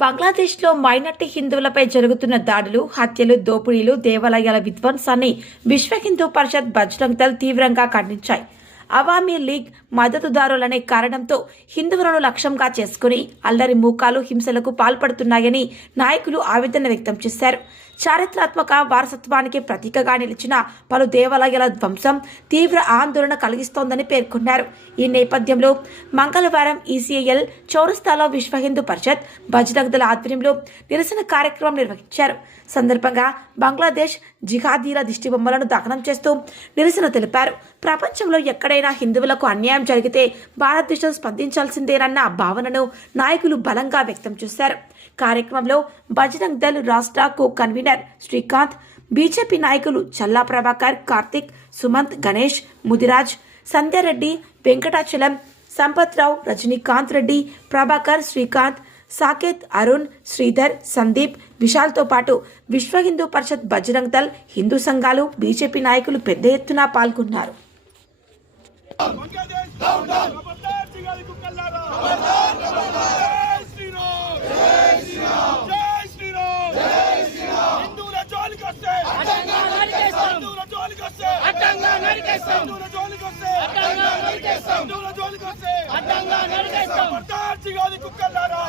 బంగ్లాదేశ్లో మైనార్టీ హిందువులపై జరుగుతున్న దాడులు, హత్యలు, దోపిడీలు, దేవాలయాల విధ్వంసాన్ని విశ్వ హిందూ పరిషత్ బజరంగ్ దళ్ తీవ్రంగా ఖండించాయి. అవామీ లీగ్ మద్దతుదారులనే కారణంతో హిందువులను లక్ష్యంగా చేసుకుని అల్లరి మూకాలు, హింసలకు పాల్పడుతున్నాయని నాయకులు ఆవేదన వ్యక్తం చేశారు. చారిత్రాత్మక వారసత్వానికి ప్రతీకగా నిలిచిన పలు దేవాలయాల ధ్వంసం తీవ్ర ఆందోళన కలిగిస్తోందని పేర్కొన్నారు. ఈ నేపథ్యంలో మంగళవారం ఈసీఐఎల్ చౌరస్తాలో విశ్వ హిందూ పరిషత్ బజరంగ్ దళ్ ఆధ్వర్యంలో నిరసన కార్యక్రమం నిర్వహించారు. సందర్భంగా బంగ్లాదేశ్ జిహాదీల దిష్టిబొమ్మలను దహనం చేస్తూ నిరసన తెలిపారు. ప్రపంచంలో ఎక్కడైనా హిందువులకు అన్యాయం జరిగితే భారతదేశం స్పందించాల్సిందేనన్న భావనను నాయకులు బలంగా వ్యక్తం చేశారు. కార్యక్రమంలో బజరంగ్ దళ్ రాష్ట్ర కో కన్వీనర్ శ్రీకాంత్, బీజేపీ నాయకులు చల్లా ప్రభాకర్, కార్తిక్, సుమంత్, గణేష్, ముదిరాజ్, సంధ్యారెడ్డి, వెంకటాచలం, సంపత్రావు, రజనీకాంత్ రెడ్డి, ప్రభాకర్, శ్రీకాంత్, సాకేత్, అరుణ్, శ్రీధర్, సందీప్, విశాల్తో పాటు విశ్వ హిందూ పరిషత్ బజరంగ్ దళ్, హిందూ సంఘాలు, బీజేపీ నాయకులు పెద్ద ఎత్తున పాల్గొన్నారు. కుక్కల్లారా